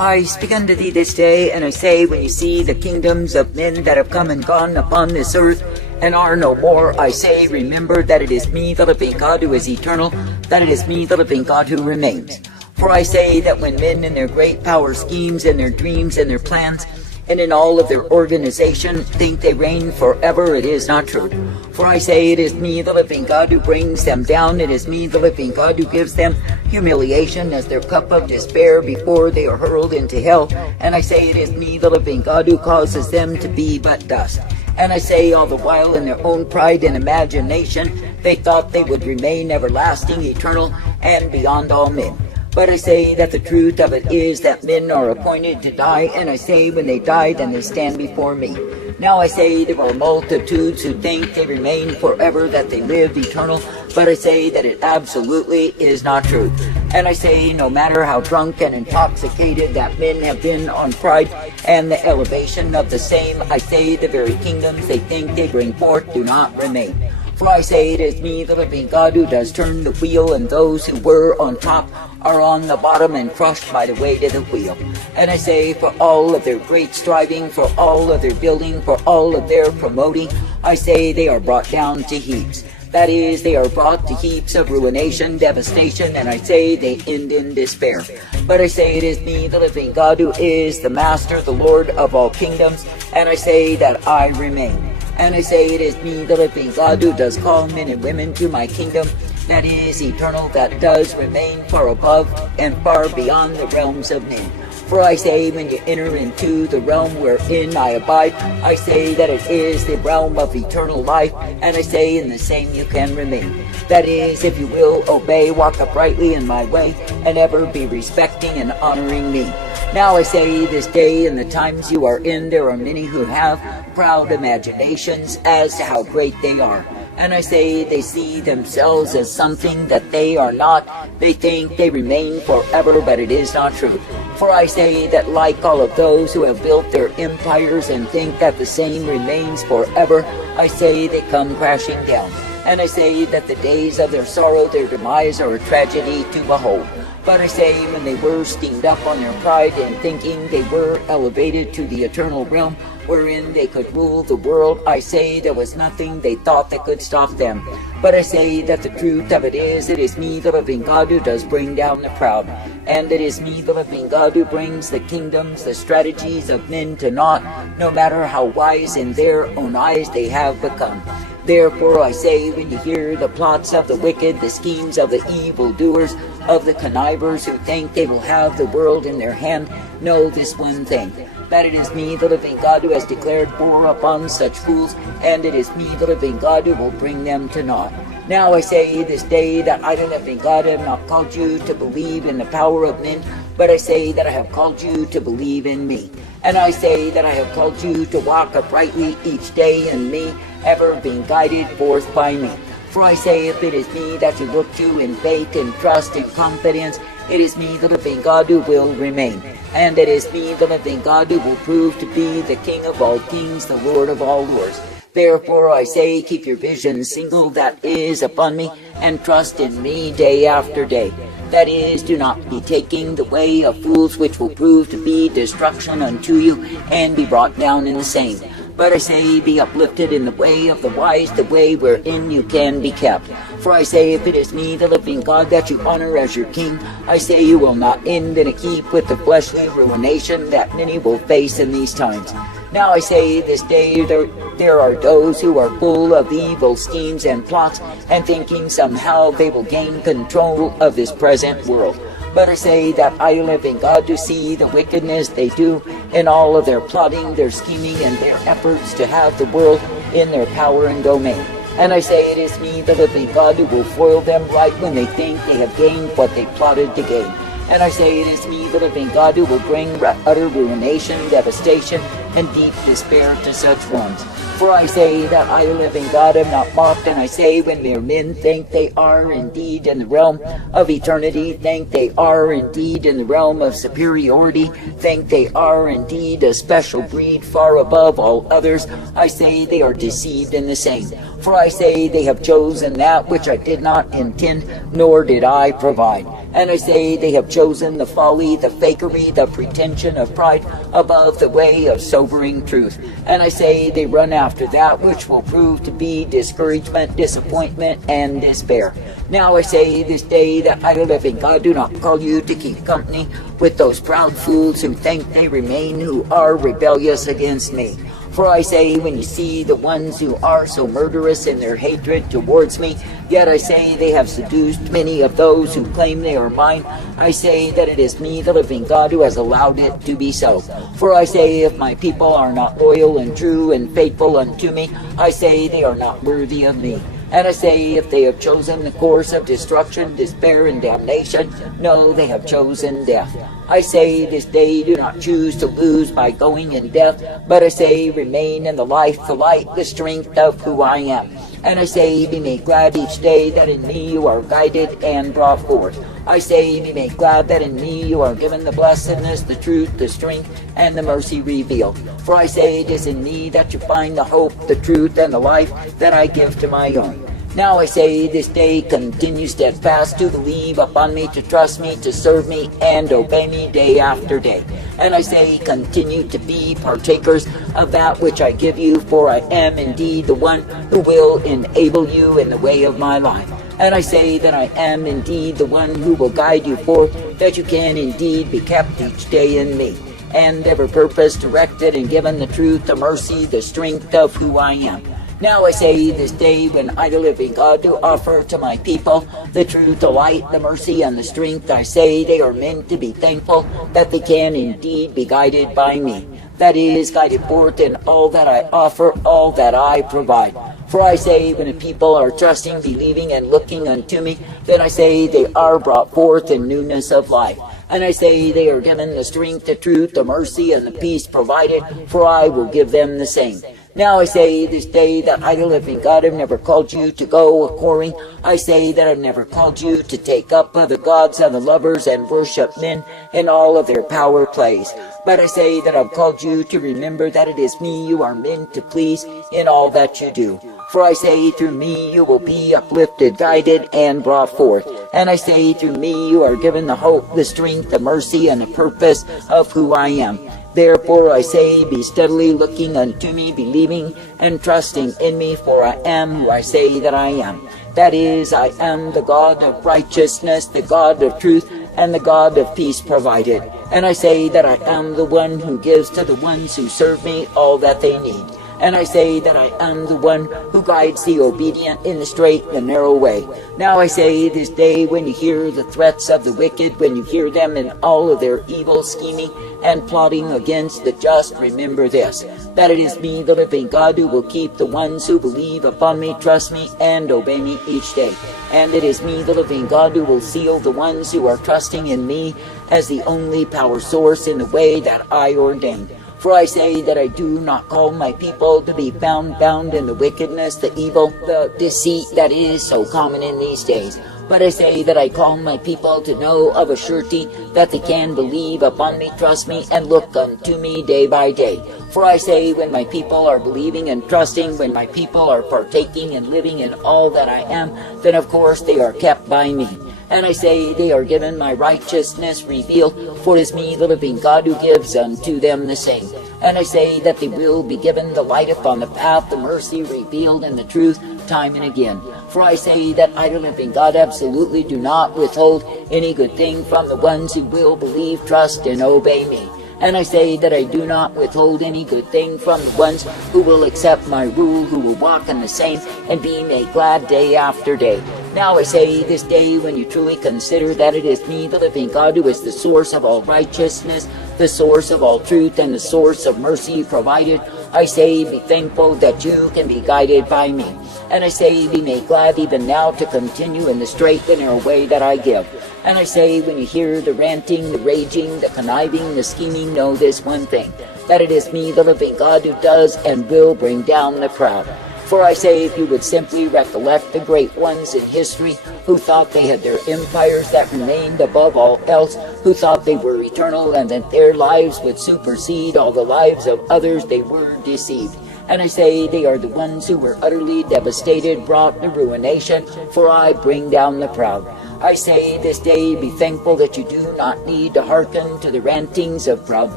I speak unto thee this day, and I say, when you see the kingdoms of men that have come and gone upon this earth, and are no more, I say, remember that it is me, the living God, who is eternal, that it is me, the living God, who remains. For I say that when men in their great power schemes, and their dreams, and their plans, and in all of their organization think they reign forever, it is not true. For I say, it is me, the living God, who brings them down. It is me, the living God, who gives them humiliation as their cup of despair before they are hurled into hell. And I say, it is me, the living God, who causes them to be but dust. And I say, all the while in their own pride and imagination, they thought they would remain everlasting, eternal, and beyond all men. But I say that the truth of it is that men are appointed to die, and I say when they die, then they stand before me. Now I say there are multitudes who think they remain forever, that they live eternal, but I say that it absolutely is not true. And I say, no matter how drunk and intoxicated that men have been on pride and the elevation of the same, I say the very kingdoms they think they bring forth do not remain. For I say, it is me, the living God, who does turn the wheel, and those who were on top are on the bottom and crushed by the weight of the wheel. And I say, for all of their great striving, for all of their building, for all of their promoting, I say they are brought down to heaps. That is, they are brought to heaps of ruination, devastation, and I say they end in despair. But I say, it is me, the living God, who is the Master, the Lord of all kingdoms, and I say that I remain. And I say, it is me, the living God, who does call men and women to my kingdom, that is eternal, that does remain far above and far beyond the realms of men. For I say, when you enter into the realm wherein I abide, I say that it is the realm of eternal life, and I say in the same you can remain. That is, if you will obey, walk uprightly in my way, and ever be respecting and honoring me. Now I say, this day and the times you are in, there are many who have proud imaginations as to how great they are. And I say, they see themselves as something that they are not. They think they remain forever, but it is not true. For I say that like all of those who have built their empires and think that the same remains forever, I say they come crashing down. And I say that the days of their sorrow, their demise, are a tragedy to behold. But I say, when they were steamed up on their pride and thinking they were elevated to the eternal realm, wherein they could rule the world, I say there was nothing they thought that could stop them. But I say that the truth of it is me, the living God, who does bring down the proud. And it is me, the living God, who brings the kingdoms, the strategies of men to naught, no matter how wise in their own eyes they have become. Therefore I say, when you hear the plots of the wicked, the schemes of the evildoers, of the connivers who think they will have the world in their hand, know this one thing, that it is me, the living God, who has declared war upon such fools, and it is me, the living God, who will bring them to naught. Now I say this day that I, the living God, have not called you to believe in the power of men, but I say that I have called you to believe in me. And I say that I have called you to walk uprightly each day in me, ever being guided forth by me. For I say, if it is me that you look to in faith and trust and confidence, it is me, the living God, who will remain. And it is me, the living God, who will prove to be the King of all kings, the Lord of all lords. Therefore I say, keep your vision single that is upon me, and trust in me day after day. That is, do not be taking the way of fools, which will prove to be destruction unto you, and be brought down in the same. But I say, be uplifted in the way of the wise, the way wherein you can be kept. For I say, if it is me, the living God, that you honor as your king, I say you will not end in a heap with the fleshly ruination that many will face in these times. Now I say, this day there are those who are full of evil schemes and plots, and thinking somehow they will gain control of this present world. But I say that I live in God to see the wickedness they do in all of their plotting, their scheming, and their efforts to have the world in their power and domain. And I say, it is me, the living God, who will foil them right when they think they have gained what they plotted to gain. And I say, it is me, the living God, who will bring utter ruination, devastation, and deep despair to such ones. For I say that I, the living God, am not mocked, and I say, when mere men think they are indeed in the realm of eternity, think they are indeed in the realm of superiority, think they are indeed a special breed far above all others, I say they are deceived in the same. For I say they have chosen that which I did not intend, nor did I provide. And I say they have chosen the folly, the fakery, the pretension of pride above the way of sobering truth. And I say they run after that which will prove to be discouragement, disappointment, and despair. Now I say this day that I, the living God, do not call you to keep company with those proud fools who think they remain, who are rebellious against me. For I say, when you see the ones who are so murderous in their hatred towards me, yet I say they have seduced many of those who claim they are mine, I say that it is me, the living God, who has allowed it to be so. For I say, if my people are not loyal and true and faithful unto me, I say they are not worthy of me. And I say, if they have chosen the course of destruction, despair, and damnation, no, they have chosen death. I say this day, do not choose to lose by going in death, but I say, remain in the life, the light, the strength of who I am. And I say, be made glad each day that in me you are guided and brought forth. I say, be made glad that in me you are given the blessedness, the truth, the strength, and the mercy revealed. For I say, it is in me that you find the hope, the truth, and the life that I give to my own. Now I say, this day continue steadfast to believe upon me, to trust me, to serve me, and obey me day after day. And I say, continue to be partakers of that which I give you, for I am indeed the one who will enable you in the way of my life. And I say that I am indeed the one who will guide you forth, that you can indeed be kept each day in me, and ever purpose directed and given the truth, the mercy, the strength of who I am. Now I say this day, when I, the living God, do offer to my people the truth, the light, the mercy, and the strength, I say they are meant to be thankful that they can indeed be guided by me. That is, guided forth in all that I offer, all that I provide. For I say, when the people are trusting, believing, and looking unto me, then I say they are brought forth in newness of life. And I say they are given the strength, the truth, the mercy, and the peace provided, for I will give them the same. Now I say this day that I, the living God, have never called you to go a-whoring. I say that I've never called you to take up other gods, other lovers, and worship men in all of their power plays. But I say that I've called you to remember that it is me you are meant to please in all that you do. For I say, through me you will be uplifted, guided, and brought forth. And I say, through me you are given the hope, the strength, the mercy, and the purpose of who I am. Therefore I say, be steadily looking unto me, believing and trusting in me, for I am who I say that I am. That is, I am the God of righteousness, the God of truth, and the God of peace provided. And I say that I am the one who gives to the ones who serve me all that they need. And I say that I am the one who guides the obedient in the straight and narrow way. Now I say this day, when you hear the threats of the wicked, when you hear them in all of their evil scheming and plotting against the just, remember this, that it is me, the living God, who will keep the ones who believe upon me, trust me, and obey me each day. And it is me, the living God, who will seal the ones who are trusting in me as the only power source in the way that I ordained. For I say that I do not call my people to be bound in the wickedness, the evil, the deceit that is so common in these days. But I say that I call my people to know of a surety that they can believe upon me, trust me, and look unto me day by day. For I say, when my people are believing and trusting, when my people are partaking and living in all that I am, then of course they are kept by me. And I say they are given my righteousness revealed, for it is me, the living God, who gives unto them the same. And I say that they will be given the light upon the path, the mercy revealed, and the truth, time and again. For I say that I, the living God, absolutely do not withhold any good thing from the ones who will believe, trust, and obey me. And I say that I do not withhold any good thing from the ones who will accept my rule, who will walk in the same, and be made glad day after day. Now I say this day, when you truly consider that it is me, the living God, who is the source of all righteousness, the source of all truth, and the source of mercy provided, I say, be thankful that you can be guided by me. And I say, be made glad even now to continue in the straight and narrow way that I give. And I say, when you hear the ranting, the raging, the conniving, the scheming, know this one thing, that it is me, the living God, who does and will bring down the proud. For I say, if you would simply recollect the great ones in history who thought they had their empires that remained above all else, who thought they were eternal and that their lives would supersede all the lives of others, they were deceived. And I say they are the ones who were utterly devastated, brought to ruination, for I bring down the proud. I say this day, be thankful that you do not need to hearken to the rantings of proud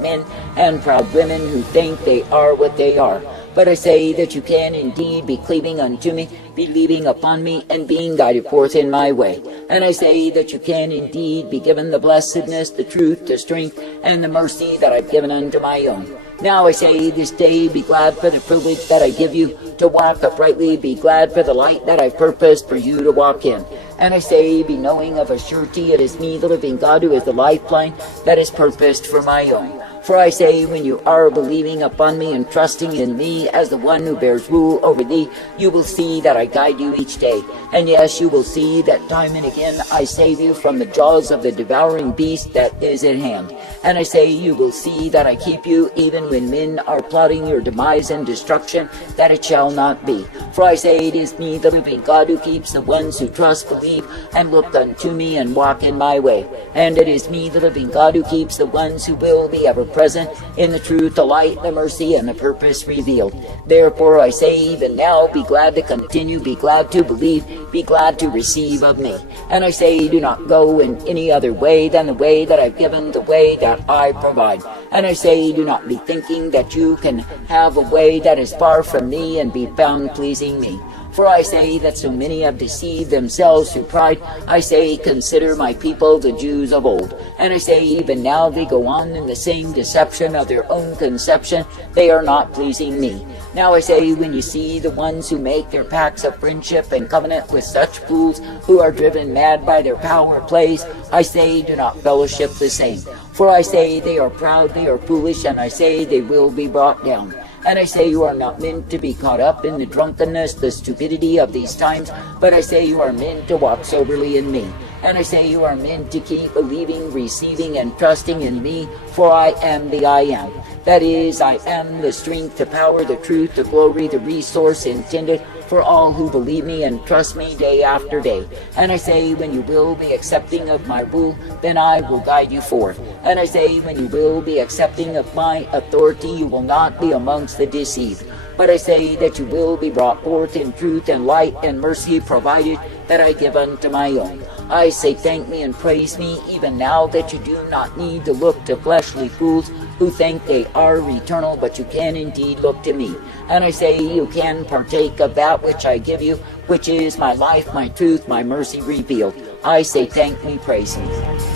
men and proud women who think they are what they are. But I say that you can indeed be cleaving unto me, believing upon me, and being guided forth in my way. And I say that you can indeed be given the blessedness, the truth, the strength, and the mercy that I've given unto my own. Now I say this day, be glad for the privilege that I give you to walk uprightly, be glad for the light that I've purposed for you to walk in. And I say, be knowing of a surety it is me, the living God, who is the lifeline that is purposed for my own. For I say, when you are believing upon me and trusting in me as the one who bears rule over thee, you will see that I guide you each day. And yes, you will see that time and again I save you from the jaws of the devouring beast that is at hand. And I say, you will see that I keep you even when men are plotting your demise and destruction, that it shall not be. For I say, it is me, the living God, who keeps the ones who trust, believe, and look unto me and walk in my way. And it is me, the living God, who keeps the ones who will be ever present in the truth, the light, the mercy, and the purpose revealed. Therefore I say, even now, be glad to continue, be glad to believe, be glad to receive of me. And I say, do not go in any other way than the way that I've given, the way that I provide. And I say, do not be thinking that you can have a way that is far from me and be found pleasing me. For I say that so many have deceived themselves through pride. I say, consider my people, the Jews of old. And I say, even now they go on in the same deception of their own conception. They are not pleasing me. Now I say, when you see the ones who make their pacts of friendship and covenant with such fools who are driven mad by their power plays, I say, do not fellowship the same. For I say, they are proud, they are foolish, and I say, they will be brought down. And I say, you are not meant to be caught up in the drunkenness, the stupidity of these times, but I say you are meant to walk soberly in me. And I say you are meant to keep believing, receiving, and trusting in me, for I am the I am. That is, I am the strength, the power, the truth, the glory, the resource intended for all who believe me and trust me day after day. And I say, when you will be accepting of my rule, then I will guide you forth. And I say, when you will be accepting of my authority, you will not be amongst the deceived. But I say that you will be brought forth in truth and light and mercy, provided that I give unto my own. I say, thank me and praise me, even now, that you do not need to look to fleshly fools who think they are eternal, but you can indeed look to me. And I say, you can partake of that which I give you, which is my life, my truth, my mercy revealed. I say, thank me, praise me.